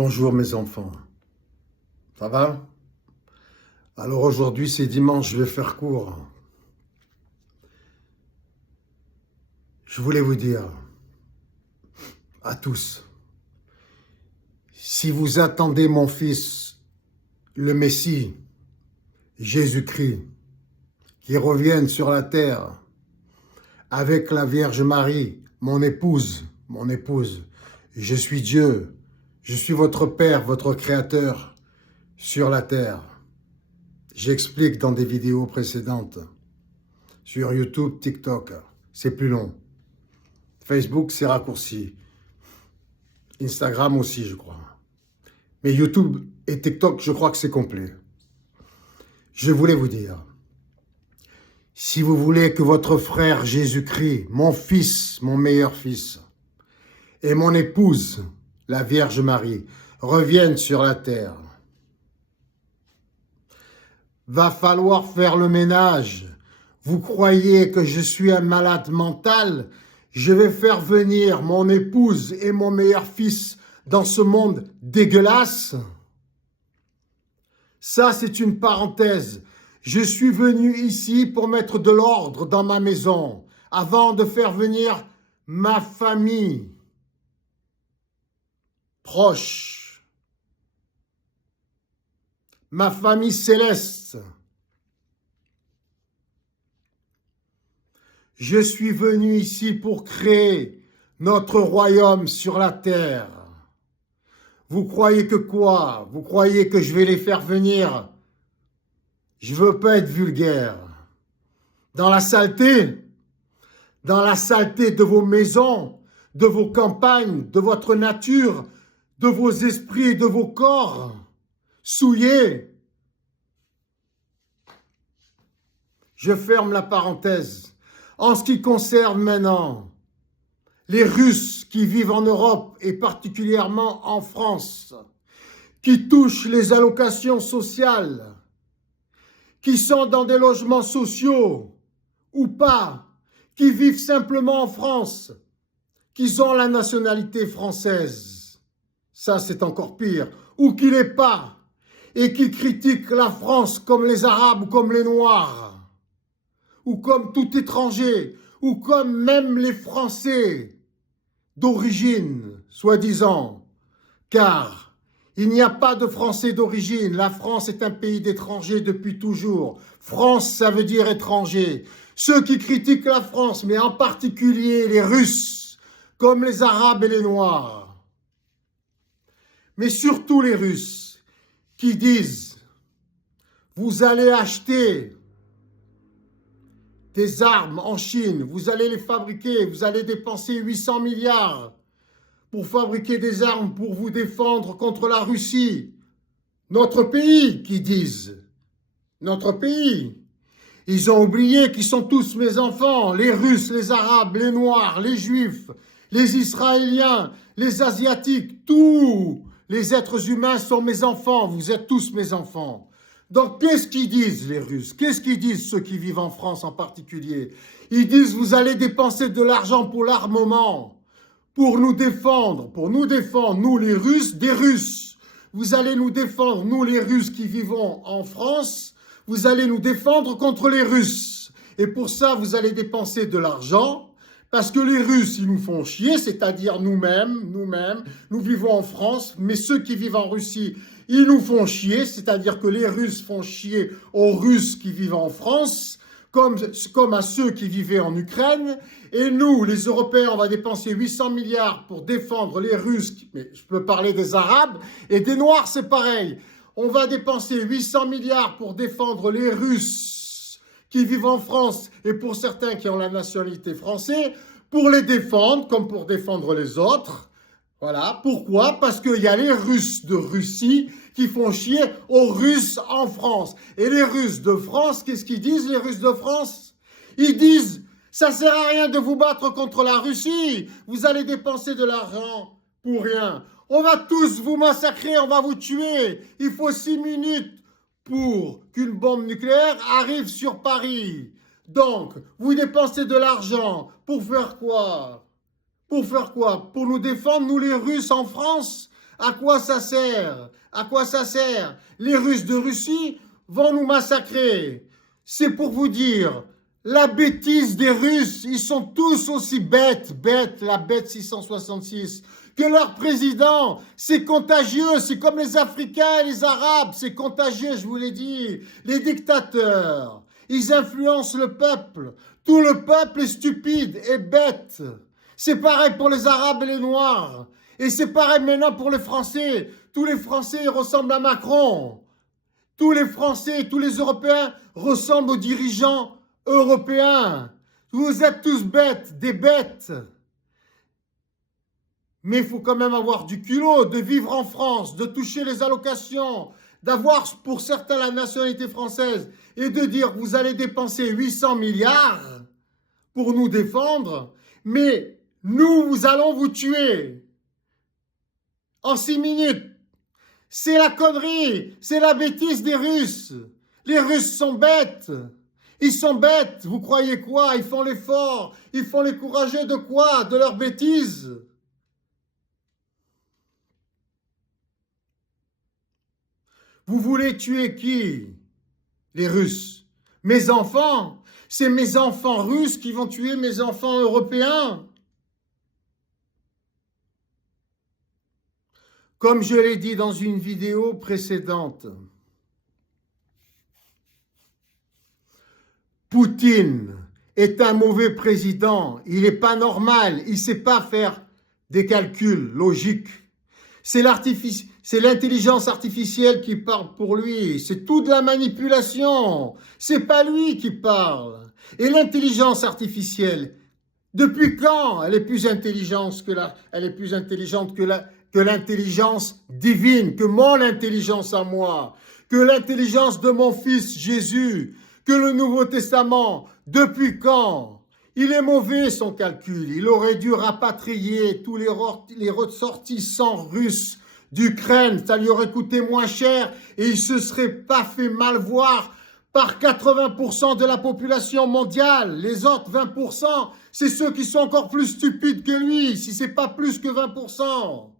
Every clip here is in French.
Bonjour mes enfants, ça va? Alors aujourd'hui c'est dimanche, je vais faire court. Je voulais vous dire à tous, si vous attendez mon fils, le Messie, Jésus-Christ, qui revienne sur la terre avec la Vierge Marie, mon épouse, je suis Dieu, je suis votre Père, votre Créateur sur la terre. J'explique dans des vidéos précédentes, sur YouTube, TikTok, c'est plus long. Facebook, c'est raccourci. Instagram aussi, je crois. Mais YouTube et TikTok, je crois que c'est complet. Je voulais vous dire, si vous voulez que votre frère Jésus-Christ, mon fils, mon meilleur fils, et mon épouse, la Vierge Marie, reviennent sur la terre, va falloir faire le ménage. Vous croyez que je suis un malade mental? Je vais faire venir mon épouse et mon meilleur fils dans ce monde dégueulasse? Ça, c'est une parenthèse. Je suis venu ici pour mettre de l'ordre dans ma maison, avant de faire venir ma famille proche, ma famille céleste. Je suis venu ici pour créer notre royaume sur la terre. Vous croyez que quoi? Vous croyez que je vais les faire venir? Je veux pas être vulgaire. Dans la saleté de vos maisons, de vos campagnes, de votre nature, de vos esprits et de vos corps souillés. Je ferme la parenthèse. En ce qui concerne maintenant les Russes qui vivent en Europe et particulièrement en France, qui touchent les allocations sociales, qui sont dans des logements sociaux ou pas, qui vivent simplement en France, qui ont la nationalité française, ça c'est encore pire, ou qui l'est pas, et qui critiquent la France comme les Arabes ou comme les Noirs, ou comme tout étranger, ou comme même les Français d'origine, soi-disant, car il n'y a pas de Français d'origine. La France est un pays d'étrangers depuis toujours. France, ça veut dire étranger. Ceux qui critiquent la France, mais en particulier les Russes, comme les Arabes et les Noirs, mais surtout les Russes, qui disent « Vous allez acheter des armes en Chine, vous allez les fabriquer, vous allez dépenser 800 milliards pour fabriquer des armes pour vous défendre contre la Russie. » Notre pays, qui disent. Notre pays. Ils ont oublié qu'ils sont tous mes enfants, les Russes, les Arabes, les Noirs, les Juifs, les Israéliens, les Asiatiques, tous les êtres humains sont mes enfants, vous êtes tous mes enfants. Donc, qu'est-ce qu'ils disent, les Russes? Qu'est-ce qu'ils disent, ceux qui vivent en France en particulier? Ils disent, vous allez dépenser de l'argent pour l'armement, pour nous défendre, nous les Russes, des Russes. Vous allez nous défendre, nous les Russes qui vivons en France, vous allez nous défendre contre les Russes. Et pour ça, vous allez dépenser de l'argent, parce que les Russes, ils nous font chier, c'est-à-dire nous-mêmes, nous vivons en France, mais ceux qui vivent en Russie, ils nous font chier, c'est-à-dire que les Russes font chier aux Russes qui vivent en France, comme à ceux qui vivaient en Ukraine. Et nous, les Européens, on va dépenser 800 milliards pour défendre les Russes, mais je peux parler des Arabes, et des Noirs, c'est pareil. On va dépenser 800 milliards pour défendre les Russes qui vivent en France, et pour certains qui ont la nationalité française, pour les défendre, comme pour défendre les autres. Voilà. Pourquoi? Parce qu'il y a les Russes de Russie qui font chier aux Russes en France. Et les Russes de France, qu'est-ce qu'ils disent, les Russes de France? Ils disent, ça sert à rien de vous battre contre la Russie. Vous allez dépenser de l'argent pour rien. On va tous vous massacrer, on va vous tuer. Il faut 6 minutes pour qu'une bombe nucléaire arrive sur Paris. Donc, vous dépensez de l'argent pour faire quoi? Pour faire quoi? Pour nous défendre, nous les Russes en France? À quoi ça sert? À quoi ça sert? Les Russes de Russie vont nous massacrer. C'est pour vous dire, la bêtise des Russes, ils sont tous aussi bêtes, la bête 666, que leur président. C'est contagieux, c'est comme les Africains et les Arabes, c'est contagieux, je vous l'ai dit. Les dictateurs, ils influencent le peuple. Tout le peuple est stupide et bête. C'est pareil pour les Arabes et les Noirs. Et c'est pareil maintenant pour les Français. Tous les Français ressemblent à Macron. Tous les Français, tous les Européens ressemblent aux dirigeants européens. Vous êtes tous bêtes, des bêtes. Mais il faut quand même avoir du culot de vivre en France, de toucher les allocations, d'avoir pour certains la nationalité française et de dire vous allez dépenser 800 milliards pour nous défendre, mais nous allons vous tuer en 6 minutes. C'est la connerie, c'est la bêtise des Russes. Les Russes sont bêtes. Ils sont bêtes. Vous croyez quoi? Ils font l'effort. Ils font les courageux de quoi? De leur bêtise. Vous voulez tuer qui? Les Russes. Mes enfants. C'est mes enfants russes qui vont tuer mes enfants européens. Comme je l'ai dit dans une vidéo précédente, Poutine est un mauvais président. Il n'est pas normal. Il ne sait pas faire des calculs logiques. C'est l'intelligence artificielle qui parle pour lui. C'est toute la manipulation. C'est pas lui qui parle. Et l'intelligence artificielle, depuis quand elle est plus intelligente que l'intelligence divine, que mon intelligence à moi, que l'intelligence de mon fils Jésus, que le Nouveau Testament? Depuis quand? Il est mauvais son calcul. Il aurait dû rapatrier tous les ressortissants russes d'Ukraine. Ça lui aurait coûté moins cher et il ne se serait pas fait mal voir par 80% de la population mondiale. Les autres 20%, c'est ceux qui sont encore plus stupides que lui, si ce n'est pas plus que 20%.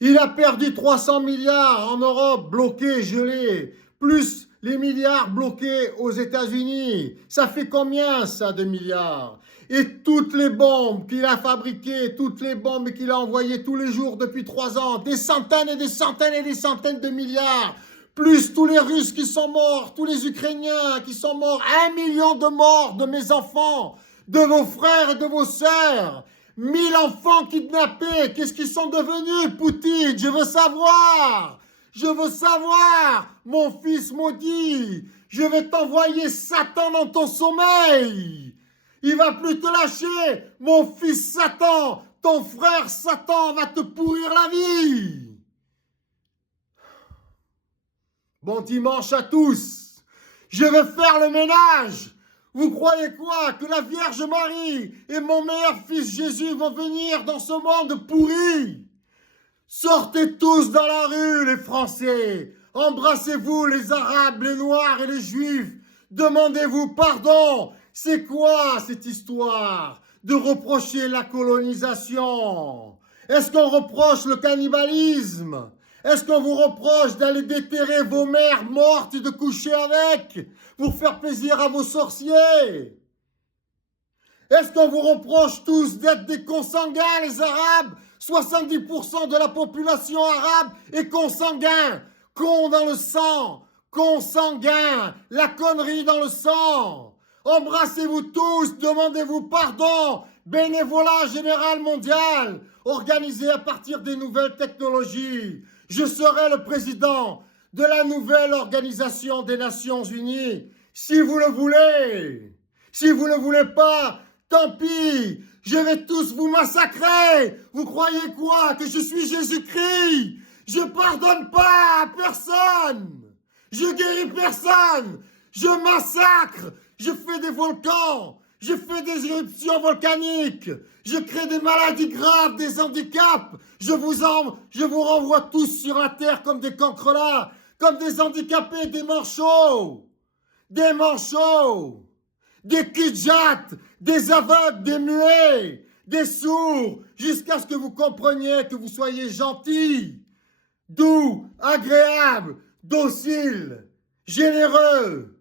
Il a perdu 300 milliards en Europe, bloqués, gelés, plus les milliards bloqués aux États-Unis. Ça fait combien, ça, de milliards? Et toutes les bombes qu'il a fabriquées, toutes les bombes qu'il a envoyées tous les jours depuis 3 ans, des centaines et des centaines et des centaines de milliards, plus tous les Russes qui sont morts, tous les Ukrainiens qui sont morts, 1 million de morts de mes enfants, de vos frères et de vos sœurs. 1000 enfants kidnappés, qu'est-ce qu'ils sont devenus, Poutine? Je veux savoir. Je veux savoir, mon fils maudit. Je vais t'envoyer Satan dans ton sommeil. Il va plus te lâcher, mon fils Satan. Ton frère Satan va te pourrir la vie. Bon dimanche à tous. Je vais faire le ménage. Vous croyez quoi? Que la Vierge Marie et mon meilleur fils Jésus vont venir dans ce monde pourri? Sortez tous dans la rue, les Français. Embrassez-vous, les Arabes, les Noirs et les Juifs. Demandez-vous pardon. C'est quoi cette histoire de reprocher la colonisation? Est-ce qu'on reproche le cannibalisme? Est-ce qu'on vous reproche d'aller déterrer vos mères mortes et de coucher avec pour faire plaisir à vos sorciers? Est-ce qu'on vous reproche tous d'être des consanguins, les Arabes? 70% de la population arabe est consanguin. Con dans le sang. Consanguin. La connerie dans le sang. Embrassez-vous tous, demandez-vous pardon. Bénévolat général mondial, organisé à partir des nouvelles technologies. Je serai le président de la nouvelle organisation des Nations Unies, si vous le voulez. Si vous ne le voulez pas, tant pis, je vais tous vous massacrer. Vous croyez quoi? Que je suis Jésus-Christ? Je pardonne pas à personne. Je guéris personne. Je massacre. Je fais des volcans. Je fais des éruptions volcaniques. Je crée des maladies graves, des handicaps. Je vous renvoie tous sur la terre comme des cancrelats, comme des handicapés, des manchots. Des manchots. Des cul-de-jatte, des aveugles, des muets, des sourds, jusqu'à ce que vous compreniez que vous soyez gentils, doux, agréables, dociles, généreux,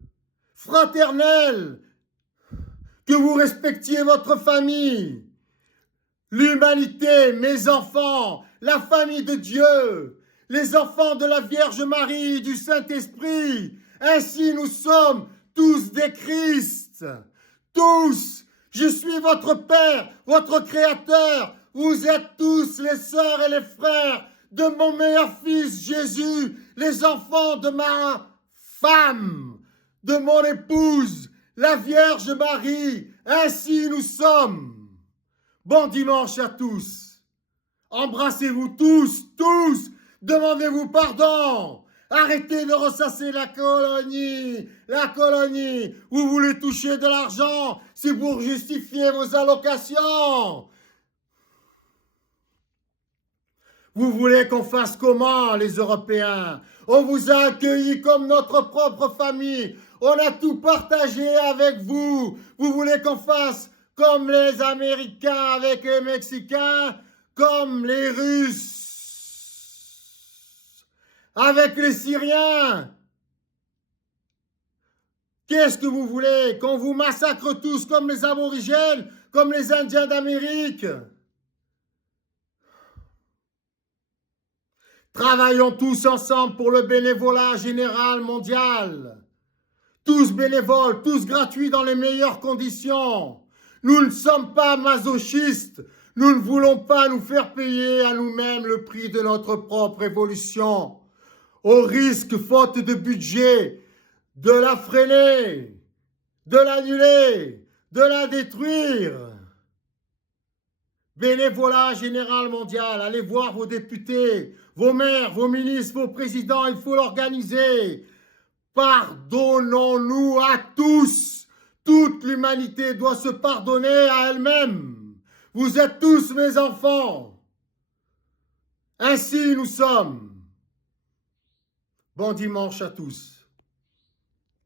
fraternels, que vous respectiez votre famille, l'humanité, mes enfants, la famille de Dieu, les enfants de la Vierge Marie, du Saint-Esprit. Ainsi nous sommes tous des Christ. Tous. Je suis votre Père, votre Créateur. Vous êtes tous les sœurs et les frères de mon meilleur fils Jésus, les enfants de ma femme, de mon épouse, la Vierge Marie. Ainsi nous sommes. Bon dimanche à tous. Embrassez-vous tous, tous. Demandez-vous pardon. Arrêtez de ressasser la colonie. La colonie. Vous voulez toucher de l'argent. C'est pour justifier vos allocations. Vous voulez qu'on fasse comment, les Européens? On vous a accueillis comme notre propre famille. On a tout partagé avec vous. Vous voulez qu'on fasse comme les Américains avec les Mexicains, comme les Russes avec les Syriens? Qu'est-ce que vous voulez? Qu'on vous massacre tous comme les aborigènes, comme les Indiens d'Amérique? Travaillons tous ensemble pour le bénévolat général mondial. Tous bénévoles, tous gratuits dans les meilleures conditions. Nous ne sommes pas masochistes. Nous ne voulons pas nous faire payer à nous-mêmes le prix de notre propre évolution. Au risque, faute de budget, de la freiner, de l'annuler, de la détruire. Bénévolat général mondial, allez voir vos députés, vos maires, vos ministres, vos présidents, il faut l'organiser. Pardonnons-nous à tous. Toute l'humanité doit se pardonner à elle-même. Vous êtes tous mes enfants. Ainsi nous sommes. Bon dimanche à tous.